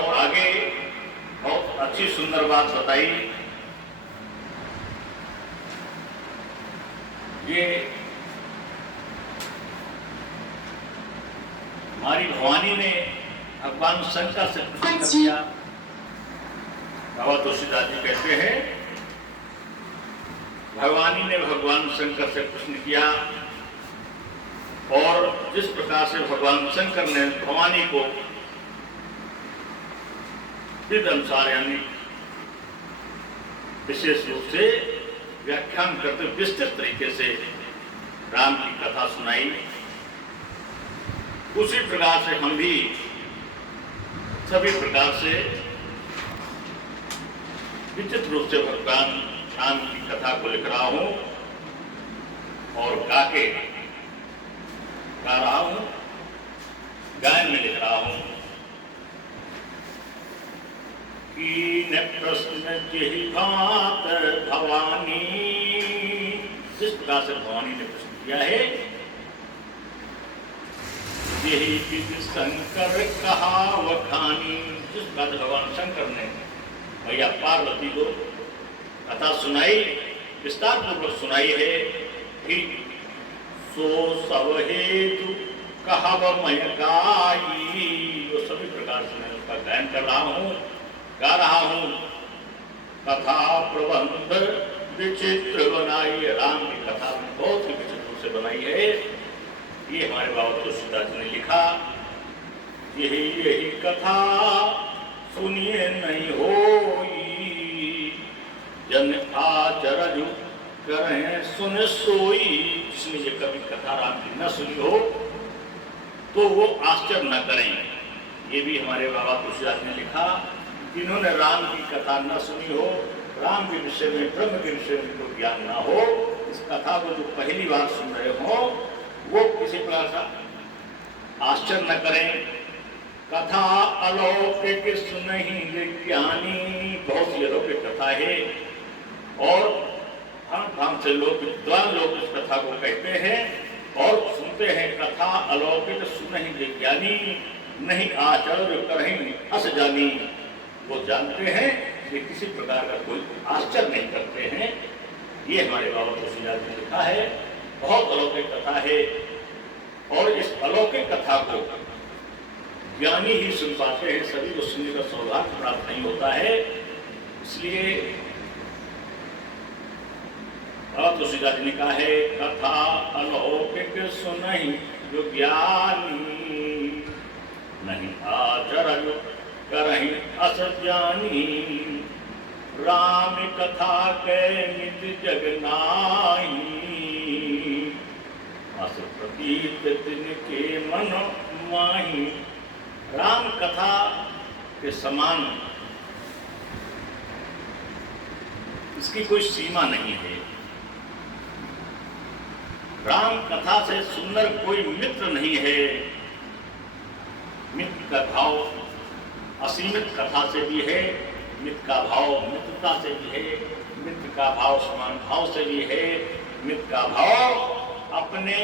और आगे बहुत अच्छी सुंदर बात बताई। ये हमारी भवानी ने भगवान शंकर से प्रश्न किया। बाबा तुलसीदास जी कहते हैं भगवानी ने भगवान शंकर से प्रश्न किया और जिस प्रकार से भगवान शंकर ने भवानी को विध अनुसार यानी विशेष रूप से व्याख्यान करते हुए विस्तृत तरीके से राम की कथा सुनाई, उसी प्रकार से हम भी सभी प्रकार से विचित्र रूप से भगवान राम की कथा को लिख रहा हूं और गा रहा हूं, गायन में लिख रहा हूं कि न प्रश्न यही बात भवानी, जिस प्रकार से भवानी ने प्रश्न किया है, यही विधि शंकर कहा वखानी, जिस प्रकार भगवान शंकर ने भैया पार्वती को कथा सुनाई, विस्तार पूर्वक सुनाई है कि सो सब हेतु कहव मैं गाई, वो सभी प्रकार से मैं उसका गायन कर रहा हूँ, गा रहा हूँ। कथा प्रबंध विचित्र बनाई, राम की कथा बहुत ही विचित्र रूप से बनाई है। ये हमारे बाबा तुलसीदास जी ने लिखा, यही कथा सुनिए नहीं होई, जन आचरज करें सुन सोई। जिसने ये कभी कथा राम की न सुनी हो तो वो आश्चर्य न करें। ये भी हमारे बाबा तुलसीदास ने लिखा, जिन्होंने राम की कथा न सुनी हो, राम के विषय में, ब्रह्म के विषय में कोई ज्ञान ना हो, इस कथा को जो पहली बार सुन रहे हो वो किसी प्रकार का आश्चर्य न करें। कथा अलौकिक सुनहि ज्ञानी, बहुत ही अलौकिक कथा है और भांग से लोग, विद्वान लोग इस कथा को कहते हैं और सुनते हैं। कथा अलौकिक सुनहि ज्ञानी, नहीं आचर्य करहि अस जानी, वो जानते हैं कि किसी प्रकार का कोई आश्चर्य नहीं करते हैं। ये हमारे बाबा तुलसीदास ने लिखा है, बहुत अलौकिक कथा है और इस अलौकिक कथा को ज्ञानी ही सुन पाते हैं, सभी को सुनने का सौभाग्य प्राप्त नहीं होता है। इसलिए बाबा तुलसीदास जी ने कहा है, कथा अलौकिक सुनहि जो ज्ञानी, नहीं आचर्य करहि अस जानी। राम कथा के नित जग नाही, अस प्रतीत तिनके मन माही। राम कथा के समान इसकी कोई सीमा नहीं है। राम कथा से सुंदर कोई मित्र नहीं है। मित्र का भाव असीमित कथा से भी है, मित्र का भाव मित्रता से भी है, मित्र का भाव समान भाव से भी है, मित्र का भाव अपने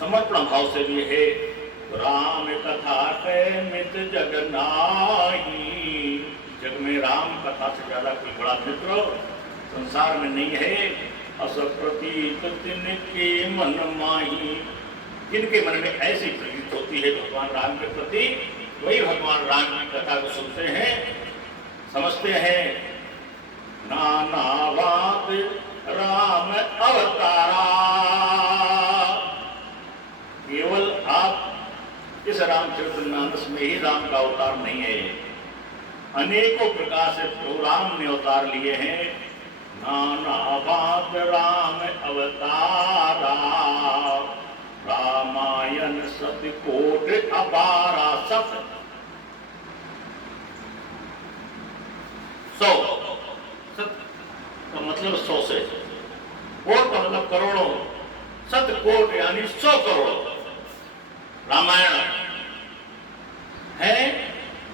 समर्पण भाव से भी है। राम कथा के मित्र जग नाही, जग में राम कथा से ज्यादा कोई बड़ा मित्र संसार में नहीं है। अस प्रतीत तिनके मन माही, जिनके मन में ऐसी प्रतीत होती है भगवान राम के प्रति, वही भगवान राम की कथा को सुनते हैं, समझते हैं। नाना बात राम अवतारा, केवल आप इस रामचरितमानस में ही राम का अवतार नहीं है, अनेकों प्रकार से तो राम ने अवतार लिए हैं। नाना बात राम अवतारा, रामायण सतकोट अपारा। सत 100, सत का मतलब 100 से, कोट का मतलब करोड़ों, सतकोट यानी 100 करोड़ रामायण है,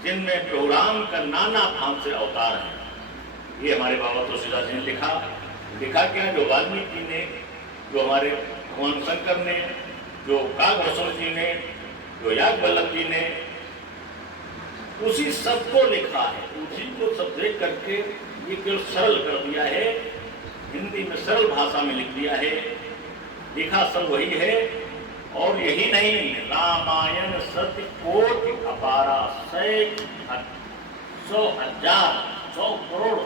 जिनमें प्रभु राम का नाना भाव से अवतार है। ये हमारे बाबा तुलसीदास जी ने लिखा क्या, जो वाल्मीकि ने, जो हमारे भगवान शंकर ने, जो काकभूषण जी ने, जो याज्ञवल्क्य जी ने, उसी सब को लिखा है, उसी को सब देख करके ये केवल सरल कर दिया है, हिंदी में सरल भाषा में लिख दिया है, लिखा सब वही है। और यही नहीं, रामायण सत्य कोटि अपारा, 100 करोड़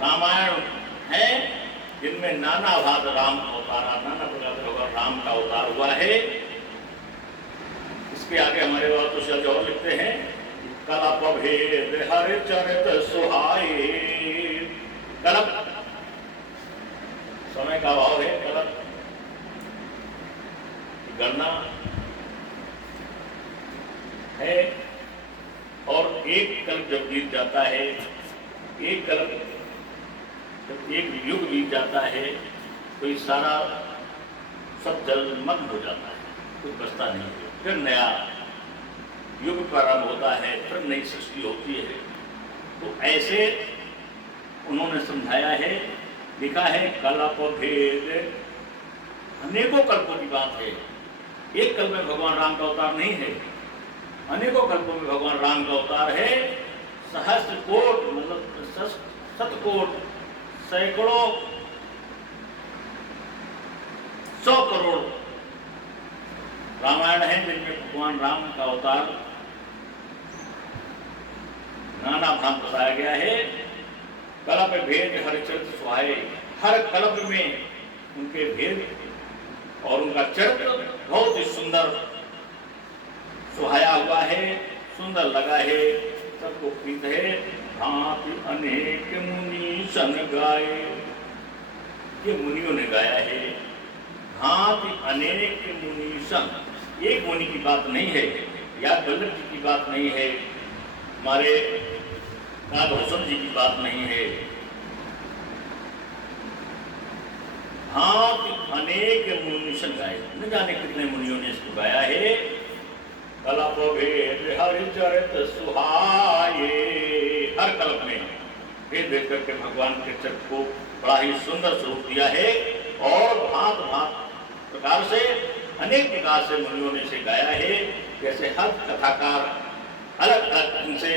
रामायण है, जिनमें नाना भाग राम अवतारा, नाना प्रकार का राम का अवतार हुआ है। इसके आगे हमारे बाबा तुलसीदास और लिखते हैं, कलप भेद हर चरित सुहाए। कलप समय का भाव है, कलप गणना है, और एक कल्प जब बीत जाता है, एक कल्प जब एक युग बीत जाता है, तो ये सारा सब जलमग्न हो जाता है, कुछ बचता नहीं, फिर नया युग प्रारंभ होता है, फिर नई सृष्टि होती है। तो ऐसे उन्होंने समझाया है, लिखा है, कल्प भेद, अनेकों कल्पों की बात है, एक कल्प में भगवान राम का अवतार नहीं है, अनेकों कल्पों में भगवान राम का अवतार है। सहस्त्र कोट मतलब शतकोट, सैकड़ों, 100 करोड़ रामायण है, जिनमें भगवान राम का अवतार नाना भाग बताया गया है। कल्प भेद हर चरित्र सुहाए, हर कल्प में उनके भेद और उनका चरित्र बहुत ही सुंदर सुहाया हुआ है, सुंदर लगा है, सबको प्रीत है। भांति अनेक मुनि सन गाए, ये मुनियों ने गाया है। भांति अनेक मुनि सन, एक मुनि की बात नहीं है, या वल्लभ जी की बात नहीं है, हमारे कागभूषण जी की बात नहीं है। भांति अनेक मुनि सन गाए, न जाने कितने मुनियों ने इसको गाया है। कल्प भेद हर चरित सुहाए, हर कल्प में भेद भेद करके भगवान के चरित्र को बड़ा ही सुंदर स्वरूप दिया है, और भांत भांत प्रकार से, अनेक प्रकार से मुनियों ने इसे गाया है। जैसे हर कथाकार अलग अलग ढंग से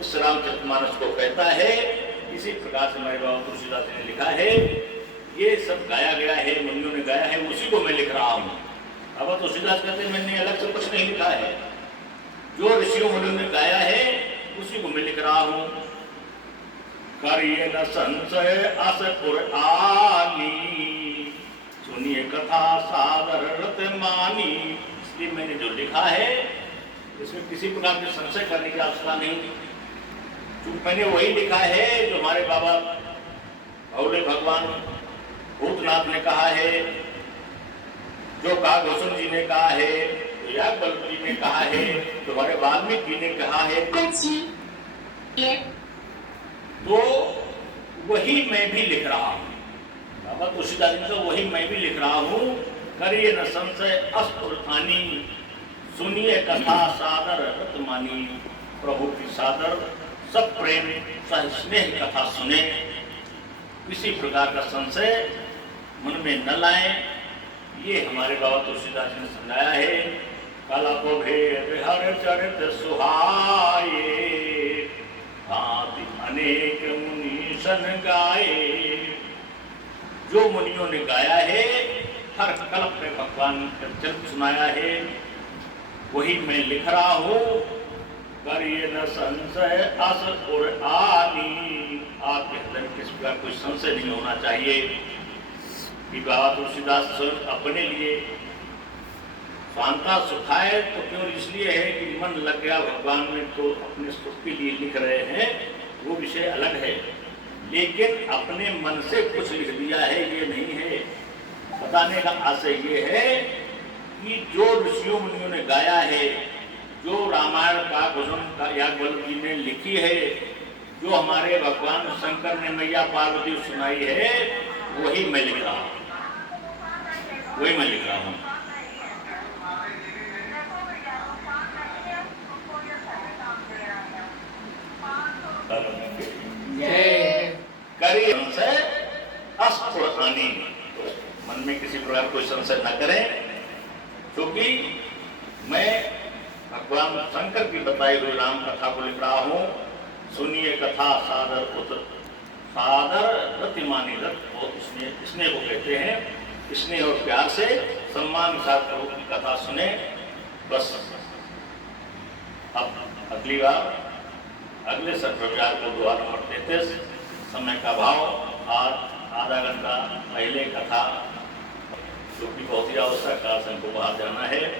उस रामचरितमानस को कहता है, इसी प्रकार से हमारे बाबा तुलसीदास ने लिखा है। ये सब गाया गया है, मुनियों ने गाया है, उसी को मैं लिख रहा हूँ। अब तुलसीदास कहते हैं मैंने अलग से कुछ नहीं लिखा है, जो ऋषियों मुनियों ने गाया है उसी को मैं लिख रहा हूँ। करिए न संशय अस पुरानी, सुनिए कथा सादर रत मानी। इसलिए मैंने जो लिखा है इसमें किसी प्रकार के संशय करने की आवश्यकता नहीं, क्योंकि मैंने वही लिखा है जो हमारे बाबा भोले भगवान भूतनाथ ने कहा है, जो कागभूषण जी ने कहा है, जो याज्ञवल्क्य जी ने कहा है, जो हमारे वाल्मीकि जी ने कहा है, तो वही मैं भी लिख रहा हूँ। बाबा तुलसीदास जी तो वही मैं भी लिख रहा हूँ। करिए न संशय अस्फुरतानी, सुनिए कथा सादर रत मानी। प्रभु की सादर सब प्रेम सह स्नेह कथा सुने, किसी प्रकार का संशय मन में न लाए, ये हमारे बाबा तुलसीदास ने समझाया है। कल्प भेद हर चरित सुहाए, भांति अनेक मुनि सन गाए। जो मुनियों ने गाया है, हर कल्प में भगवान का चरित्र सुनाया है, वही मैं लिख रहा हूँ। करिए न संशय अस पुरानी, आपके हृदय में किस प्रकार कोई संशय नहीं होना चाहिए कि बाबा तुलसीदास अपने लिए शांता सुखाए तो केवल इसलिए है कि मन लग गया भगवान में, तो अपने सुख के लिए लिख रहे हैं, वो विषय अलग है। लेकिन अपने मन से कुछ लिख दिया है ये नहीं है। बताने का आशय ये है कि जो ऋषियों मुनियों ने गाया है, जो रामायण का भूषण का याज्ञवल्क्य जी ने लिखी है, जो हमारे भगवान शंकर ने मैया पार्वती सुनाई है, वही मैं लिख रहा हूँ, वही मैं लिख रहा हूँ। करिए संशय अस्फुरतानी, मन में किसी प्रकार कोई संशय न करें, क्योंकि मैं भगवान शंकर की बताई हुई राम कथा को लिख रहा हूँ। सुनिए कथा सादर उत सादर रतिमानी रत, वो स्नेह को कहते हैं। स्नेह और प्यार से सम्मान के साथ प्रभु की कथा सुने। बस अब अगली बार अगले रविवार को द्वार नंबर 33, समय का भाव आज आधा घंटा पहले कथा, जो कि बहुत ही आवश्यक कारण को बाहर जाना है।